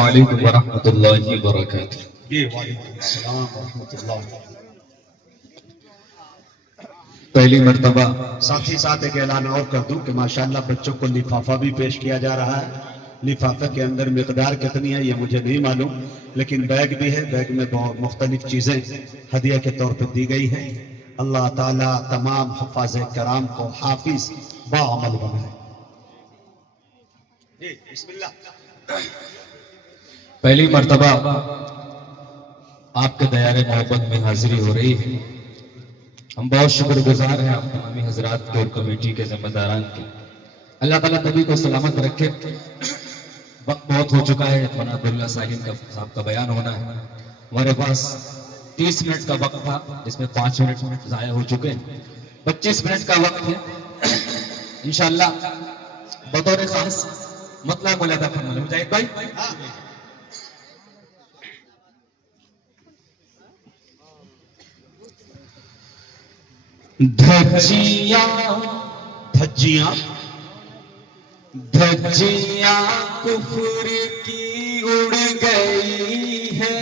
وعلیکم ورحمۃ اللہ وبرکاتہ۔ جی وعلیکم السلام ورحمۃ اللہ۔ پہلی مرتبہ ساتھ ہی ساتھ ایک اعلان اور کر دوں کہ ماشاءاللہ بچوں کو لفافہ بھی پیش کیا جا رہا ہے۔ لفافے کے اندر مقدار کتنی ہے یہ مجھے نہیں معلوم، لیکن بیگ بھی ہے، بیگ میں بہت مختلف چیزیں ہدیہ کے طور پہ دی گئی ہیں۔ اللہ تعالیٰ تمام حفاظ کرام کو حافظ باعمل بنائے۔ جی بسم اللہ۔ پہلی مرتبہ آپ کے دیار محبت میں حاضری ہو رہی ہے۔ ہم بہت شکر گزار ہیں آپ تمامی حضرات کے اور کمیٹی کے ذمہ داران کے۔ اللہ تعالیٰ نبی کو سلامت رکھے۔ وقت بہت ہو چکا ہے، مولانا عبداللہ صاحب کا بیان ہونا ہے۔ ہمارے پاس 30 منٹ کا وقت تھا، جس میں 5 منٹ ضائع ہو چکے ہیں۔ 25 منٹ کا وقت ہے۔ انشاءاللہ بطور خاص مطلب ملاحظہ فرمائیں مجاہد بھائی۔ دھجیاں دھجیاں دھجیاں کفر کی اڑ گئی ہے،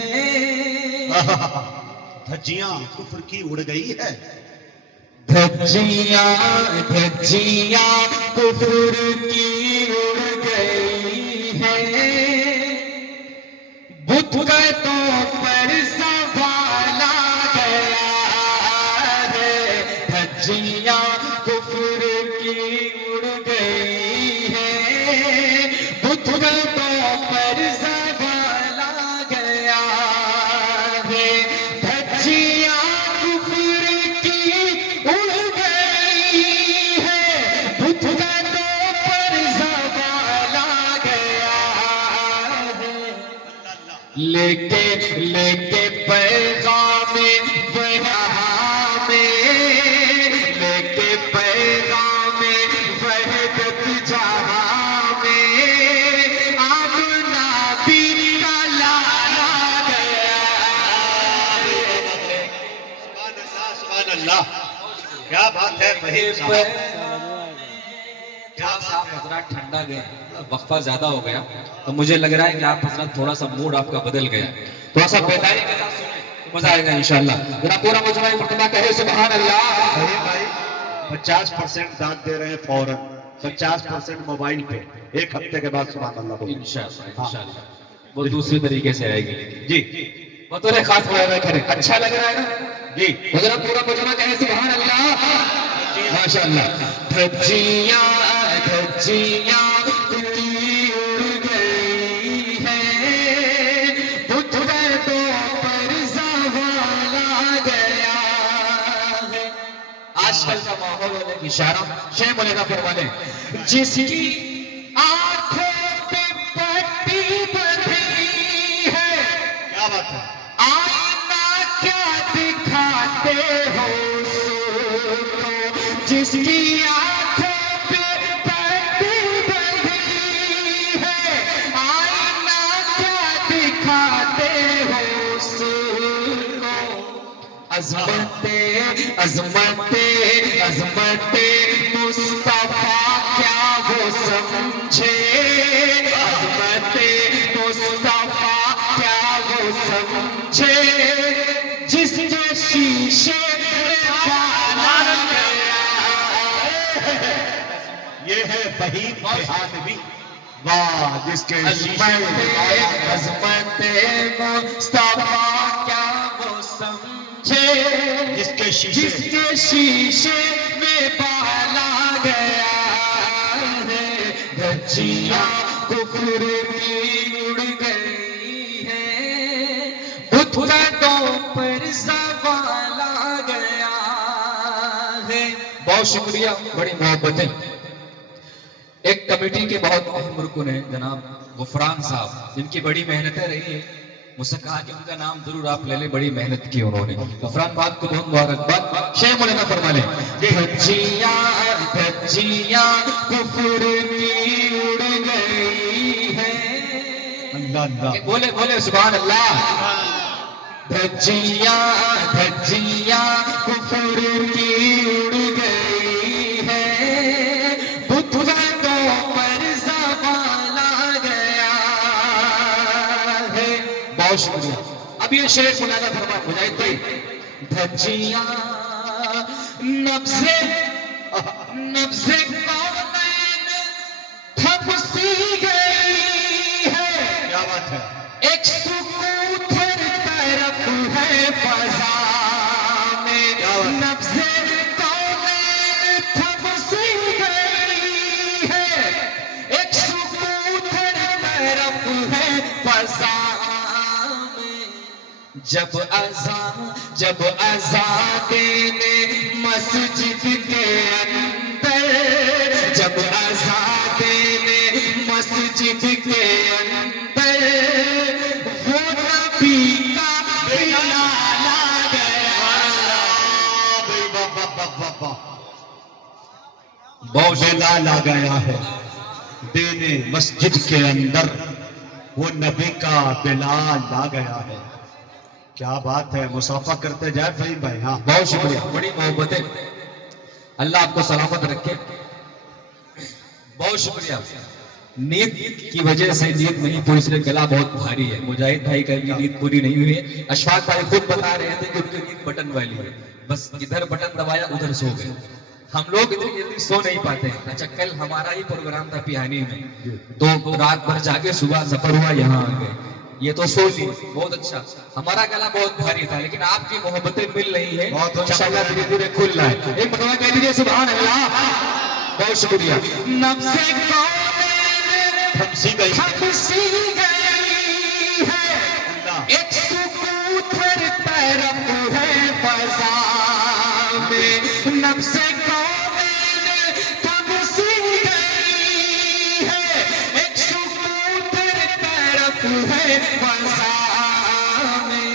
دھجیاں کفر کی اڑ گئی ہے۔ دھجیاں دھجیاں کفر کی اڑ گئی ہے، بت گتوں پر سوال آ گیا ہے۔ دھجیاں کفر کی اڑ گئی ہے، بت گتوں پر سوال آ گیا ہے۔ دھجیاں کفر کی اڑ گئی ہے، بت گتوں پر سوال آ گیا ہے۔ لے کے پیغام وہاں میں، لے کے پیغام وحدت جہاں میں، آمنا بھی کا لالا گیا ہے۔ سبحان اللہ، کیا بات ہے فہیم صاحب۔ کیا صاحب حضرات ٹھنڈا گیا، وقفہ زیادہ ہو گیا، تو مجھے لگ رہا ہے کہ آپ حضرات تھوڑا سا موڈ آپ کا بدل گیا، تھوڑا سا بیداری کے ساتھ سنیں تو مزہ آئے گا انشاءاللہ۔ ذرا پورا مجمع مرتبہ کہے سبحان اللہ۔ فہیم بھائی 50% دان دے رہے ہیں فوراً، 50% موبائل پہ، ایک ہفتے کے بعد سبحان اللہ بولیں۔ انشاءاللہ وہ دوسری طریقے سے آئے گی۔ جی بطور خاص مراحہ کریں، اچھا لگ رہا ہے نا جی ذرا پورا مجمع کہے سبحان اللہ۔ ماشاءاللہ۔ دھجیاں دھجیاں کی اڑ گئی ہے، بت گتوں پر زوال آ گیا ہے۔ آج کل کا ماحول ہونے کی اشارہ شیخ مولانا فرمانے، جس کی آنکھوں پہ پٹی بندھی ہے، کیا بات ہے۔ آئینہ کیا دکھاتے ہو سو، جس کی آنکھوں پہ پٹی بندھی ہے، آئینہ کیا دکھاتے ہو سو۔ عظمت عظمت عظمت مصطفیٰ کیا وہ سمجھے، عظمت مصطفیٰ کیا وہ سمجھے، جس کے شیشے میں پالا گیا۔ یہ ہے فہیم آدمی، واہ جس کے عظمت عظمت مصطفیٰ کیا وہ سمجھے، جس کے جس شیشے کے شیشے میں پالا گیا ہے۔ دھجیاں کفر کی اڑ گئی ہے، بت گتوں پر زوال آ گیا ہے۔ بہت شکریہ، بڑی محبت ہے۔ ایک کمیٹی کے بہت اہم رکن ہیں جناب غفران صاحب، جن کی بڑی محنتیں رہی ہیں، مجھ سے کہا کہ ان کا نام ضرور آپ لے لیں، بڑی محنت کی انہوں نے۔ غفران صاحب کو بہت مبارکباد۔ شیخ مولانا فرما لیں، دھجیاں دھجیاں کفر کی اڑ گئی ہے۔ اللہ اللہ بولے بولے سبحان اللہ۔ دھجیاں دھجیاں کفر کی اڑ گئی ہے، بت گتوں پر زوال آ گیا بہت شکریہ. اب یہ شعر ملاحظہ فرمائیں مجاہد بھائی. دھجیاں نبض کونین تھم سی گئی ہے. کیا بات ہے. ایک سکوت ہر طرف ہے فضا میں. نبض کونین تھم سی گئی ہے. ایک سکوت ہر طرف ہے فضا میں. جب اذان دینے مسجد کے اندر، جب اذان دینے مسجد کے اندر وہ نبی کا بلال آ گیا. بلال آ گیا ہے دینے مسجد کے اندر، وہ نبی کا بلال آ گیا ہے. کیا بات ہے. مسافہ کرتے جائے فہیم بھائی. ہاں بہت شکریہ. بڑی محبتیں. اللہ آپ کو سلامت رکھے. بہت شکریہ. نیند کی وجہ سے نیند نہیں پوری، اس لیے گلا بہت بھاری ہے. مجاہد بھائی کا نیند پوری نہیں ہوئی ہے. اشفاق بھائی خود بتا رہے تھے کہ ان کی نیند بٹن والی ہے، بس ادھر بٹن دبایا ادھر سو گئے. ہم لوگ اتنی جلدی سو نہیں پاتے ہیں. اچھا کل ہمارا ہی پروگرام تھا پیہانی میں، تو رات بھر جاگے صبح سفر ہوا یہاں آ گئے. یہ تو سو لی. بہت اچھا. ہمارا گلا بہت بھاری تھا لیکن آپ کی محبتیں مل رہی ہیں. انشاءاللہ دھیرے دھیرے کھل رہا ہے. ایک مرتبہ کہہ دیجیے سبحان اللہ. بہت شکریہ. نبض کونین تھم سی گئی ہے. ایک سکوت ہر طرف ہے فضا میں. نبض کونین تھم سی گئی ہے. ایک سکوت ہر طرف ہے فضا میں.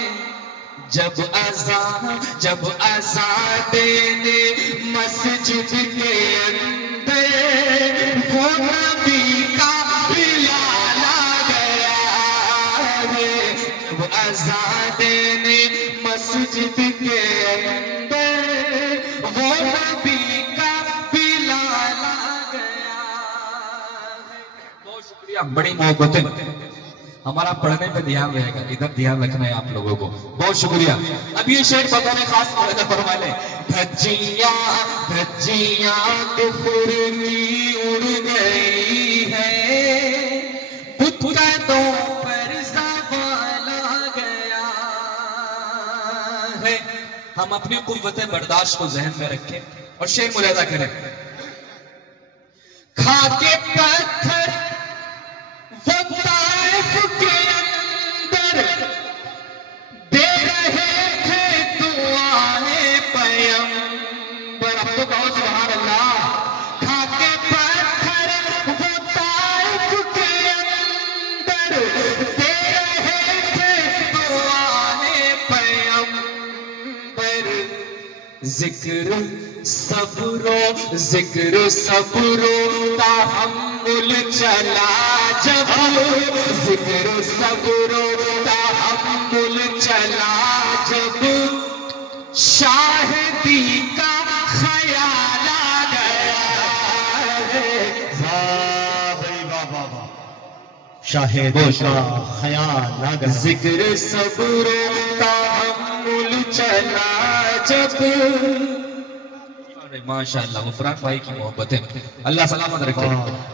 جب اذان دینے مسجد کے اندر وہ نبی کا بلال آ گیا ہے. جب اذان دینے مسجد کے اندر وہ نبی کا بلال آ گیا ہے. بہت شکریہ. بڑی محبتیں. ہمارا پڑھنے پہ دھیان رہے گا، ادھر دھیان رکھنا ہے آپ لوگوں کو. بہت شکریہ. اب یہ شعر بطور خاص ملاحظہ فرما لیں. دھجیاں کفر کی اڑ گئی ہے، بتوں پر زوال آ گیا ہے. ہم اپنی قوت برداشت کو ذہن میں رکھیں اور شعر ملاحظہ کریں. کھا کے پتھر وہ طائف کے اندر دے رہے تھے دعائیں پیغمبر. اب تو کہو سبحان اللہ. کھا کے پتھر وہ طائف کے اندر دے رہے تھے دعائیں پیغمبر. ذکر صبرو تحمل چلا جب، ذکر صبرو تحمل چلا جب، شاہدی کا خیال آ گیا ہے. شاہدی کا خیال آ گیا. ذکر صبرو تحمل چلا جب. ماشاء اللہ. غفران بھائی کی محبتیں. اللہ سلامت رکھے.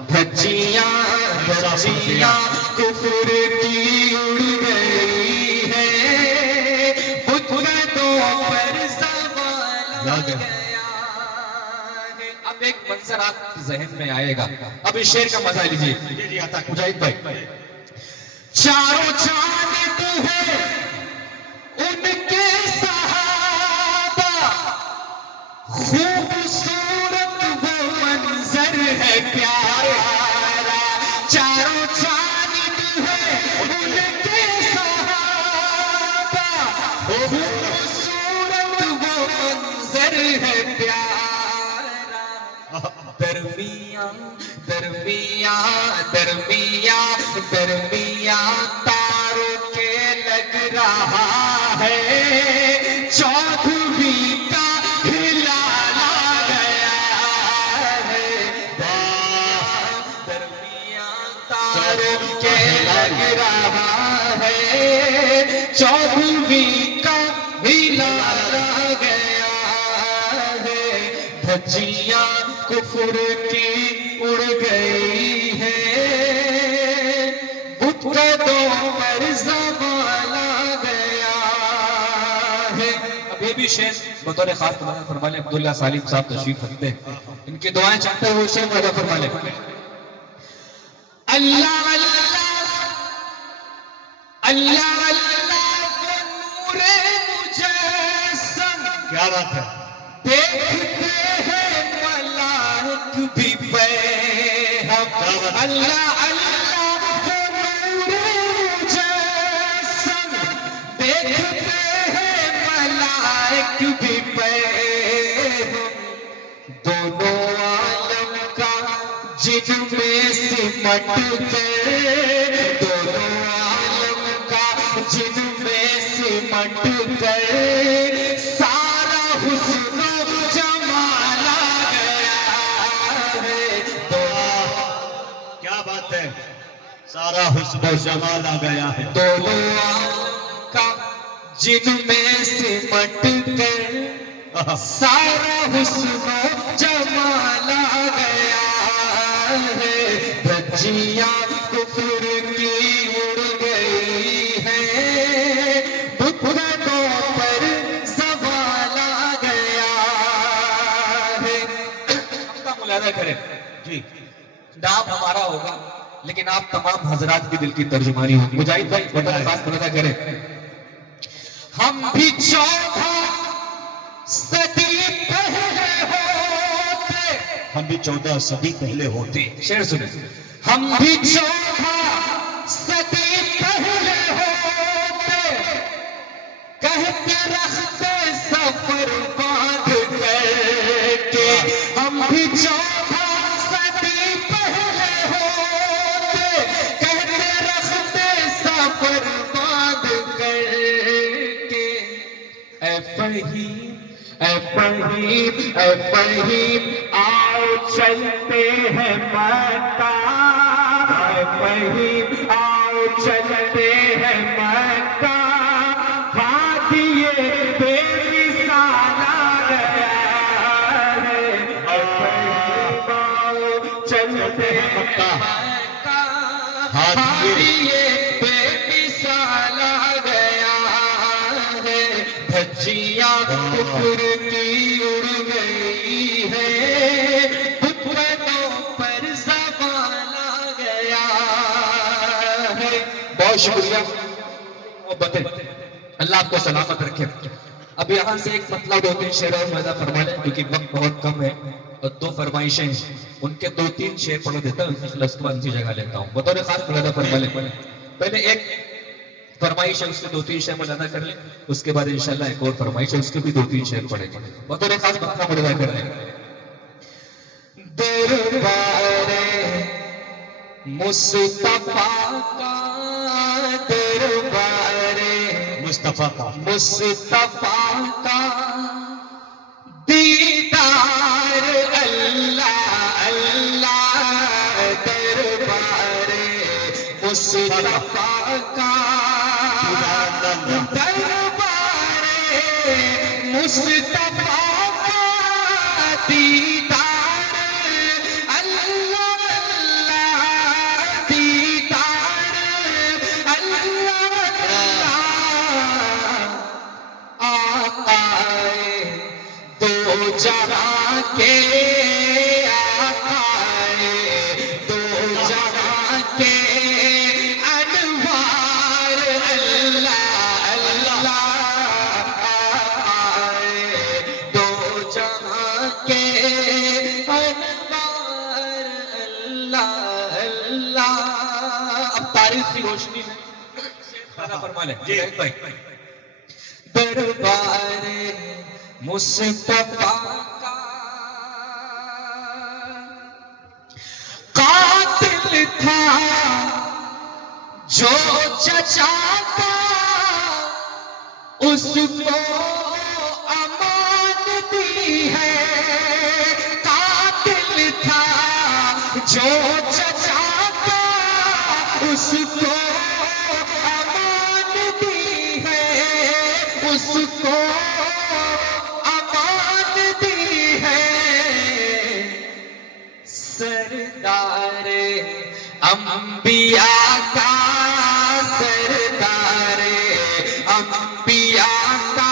دھجیاں کفر کی اڑ گئی ہے، بتوں پر زوال آ گیا ہے. اب ایک منظر آپ کے ذہن میں آئے گا. اب اس شعر کا مزہ لیجیے مجاہد بھائی. چاروں جانب ہے ان کے صحابہ، خوبصورت وہ منظر ہے پیارا. چاروں جانب ہے ان کے صحابہ، خوبصورت وہ منظر ہے پیارا. درمیاں تاروں کے لگ رہا ہے، چودھویں کا ہلال آ گیا ہے. درمیاں تاروں کے لگ رہا ہے، 14ویں کا ہلال آ گیا ہے، دھجیاں کفر کی اڑ گئی ہے، بت قدوں پر زوال آ گیا ہے۔ اب یہ بھی شعر بطور خاص تمہارا فرما لیں، عبداللہ سالم صاحب تشریف رکھتے ہیں، ان کی دعائیں چاہتے ہوئے شعر مدہ فرما لیں۔ اللہ اللہ اللہ اللہ وہ نور مجسم، کیا بات ہے، دیکھتے ہیں ملائک بھی پہ ہم، اللہ اللہ وہ نور مجسم، دیکھتے ہیں ملائک بھی پہ ہم، دونوں عالم کا جن میں سمٹ گئے، دونوں عالم کا جن میں سمٹ گئے، سارا حسن و جمال آ گیا ہے، کیا بات ہے، سارا حسن و جمال آ گیا ہے، دونوں عالم کا جن میں سمٹ گئے، سارا حسن و جمال آ گیا ہے، دھجیاں کفر کی اڑ گئی ہے، بت قدوں پر زوال آ گیا ہے۔ ہم کا ملاحظہ کریں جی نام ہمارا ہوگا لیکن آپ تمام حضرات کی دل کی ترجمانی ہوگی۔ مجاہد بھائی بڑا خاص ملاحظہ کریں، ہم بھی 14 صدی پہلے ہوتے، ہم بھی 14 صدی پہلے ہوتے، شعر سنیں، ہم بھی 14 صدی پہلے ہوتے، کہتے رکھتے سفر باندھ کر کے، ہم بھی 14 صدی پہلے ہوتے، کہتے رکھتے سفر باندھ کر کے، اے فہیم اے فہیم اے فہیم آؤ چلتے ہیں مکہ، اے فہیم آؤ چلتے ہیں مکہ، وادی بے مثال آ گیا ہے، اے فہیم آؤ چلتے ہیں مکہ، وادی بے مثال آ گیا ہے، دھجیاں کفر کی اڑ گئی ہے، بت قدوں پر زوال آ گیا ہے۔ بہت شکریہ محبتیں، اللہ آپ کو سلامت رکھے۔ اب یہاں سے ایک مطلب 2-3 شعر اور مدہ فرما لیں کیونکہ وقت بہت کم ہے اور 2 فرمائشیں ہیں، ان کے 2-3 شعر پڑھ دیتا ہوں، اس کے بعد ان کی جگہ لیتا ہوں، بطور خاص مدہ فرما لیں۔ پہلے ایک فرمائش ہے اس کے 2-3 شعر ملاحظہ کر لیں، اس کے بعد انشاءاللہ ایک اور فرمائش ہے اس کے بھی 2-3 شعر پڑھیں گے، بطور خاص مقطع ملاحظہ کر لیں۔ دربار مصطفیٰ کا، دربار مصطفیٰ کا، مصطفیٰ کا، دیدار اللہ اللہ، دربار مصطفیٰ کا، دربار مصطفیٰ کا، دیدار اللہ اللہ، دیدار اللہ اللہ، آقائے دو جہاں کے، آقائے دو جہاں کے، انوار اللہ اللہ، آقائے دو جہاں کے، انوار اللہ اللہ۔ اب تاریخ کی روشنی میں فرما لیں جی بھائی، دربار مصطفیٰ کا، قاتل تھا جو چچا کا، اس کو امان دی ہے، قاتل تھا جو چچا کا، اس کو امان دی ہے، اس کو امان دی ہے سردار انبیاء کا سردار انبیاء کا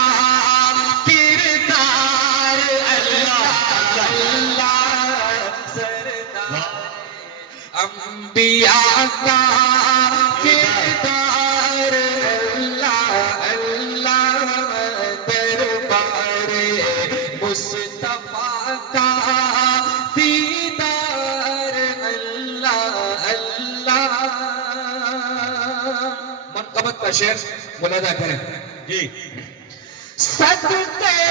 کردار اللہ اللہ سردار انبیاء کا کردار اللہ اللہ دربار مصطفیٰ کا دیدار اللہ اللہ منقبت کا شعر ملاحظہ کریں جی صدقے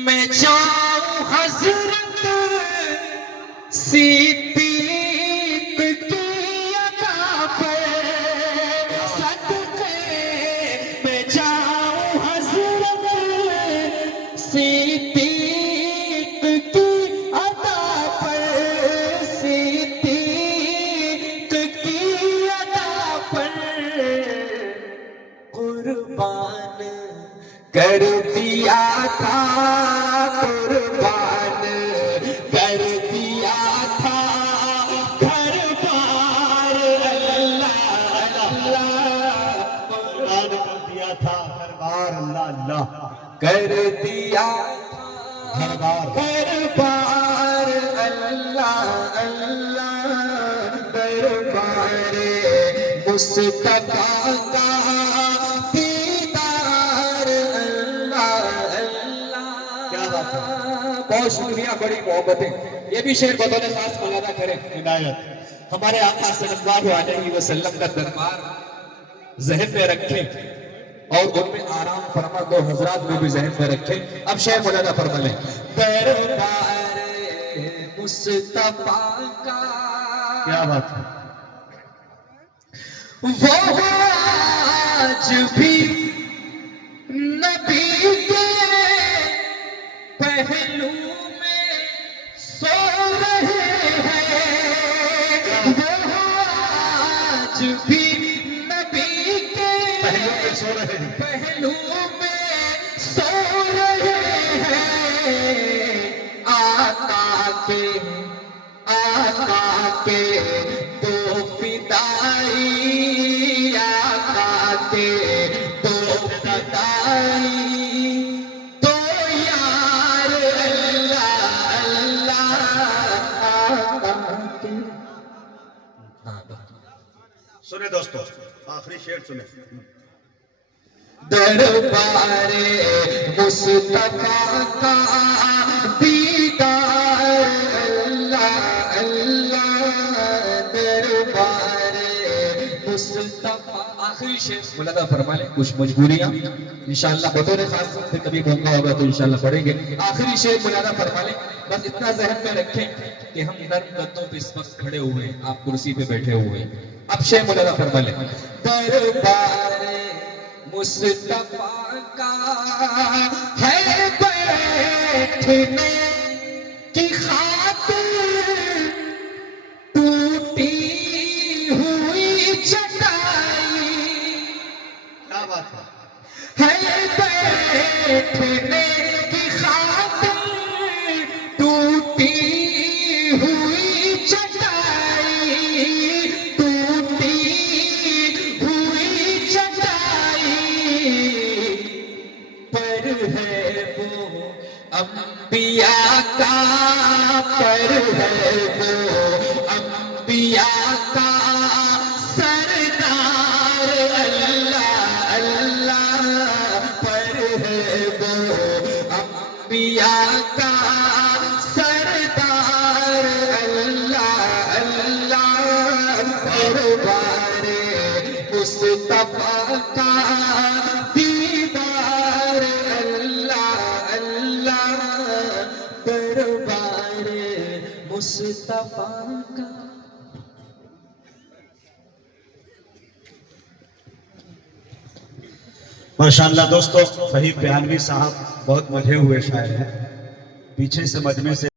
میں جاؤں حضرت صدیق کی ادا پر صدقے میں جاؤں حضرت صدیق کی ادا پر صدیق کی ادا پر قربان کر دیا تھا قربان کر دیا تھا گھر بار اللہ اللہ قربان کر دیا تھا گھر بار اللہ اللہ کر دیا گھر بار گھر بار اللہ اللہ دربار مصطفیٰ کا دیدار اللہ اللہ کیا بات ہے بہت شکریہ بڑی محبتیں یہ بھی شعر بطور خاص ملاحظہ کریں عنایت ہمارے آقا صلی اللہ علیہ وسلم کا دربار ذہن میں رکھیں اور ان میں آرام فرما دو حضرات میں بھی ذہن میں رکھیں اب شعر ملاحظہ فرما لیں دربار مصطفیٰ کا کیا بات ہے وہ آج بھی نبی کے پہلو میں سو رہے ہیں وہ آج بھی نبی کے پہلو میں سو رہے ہیں پہلو میں سو رہے ہیں آقا کے دو فدائی آقا کے دو فدائی دو یار اللہ اللہ آقا کے سنے دوستو آخری شعر سنے دربار مصطفیٰ کا دیدار اللہ اللہ دربار مصطفیٰ آخری شعر ملاحظہ فرما لیں کچھ مجبوریاں انشاءاللہ بطور خاص پھر کبھی موقع ہوگا تو انشاءاللہ پڑھیں گے آخری شعر ملاحظہ فرما لیں بس اتنا ذہن میں رکھیں کہ ہم نرم قدوں پہ اس وقت کھڑے ہوئے ہیں آپ کرسی پہ بیٹھے ہوئے ہیں اب شعر ملاحظہ فرما لیں دربار مصطفیٰ کا ہے بیٹھنے کی خاطر ٹوٹی ہوئی چٹائی کیا بات ہے بیٹھنے کی خاطر ٹوٹی ہوئی چٹائی ٹوٹی ہوئی چٹائی پر ہے وہ انبیاء کا پر ہے وہ انبیاء کا سردار اللہ اللہ پر ہے وہ انبیاء کا سردار اللہ اللہ دربار مصطفیٰ کا دیدار اللہ اللہ دربار مصطفیٰ کا ماشاءاللہ دوستو فہیم بیانوی صاحب بہت مجھے ہوئے شاعر ہیں پیچھے سے مجمع سے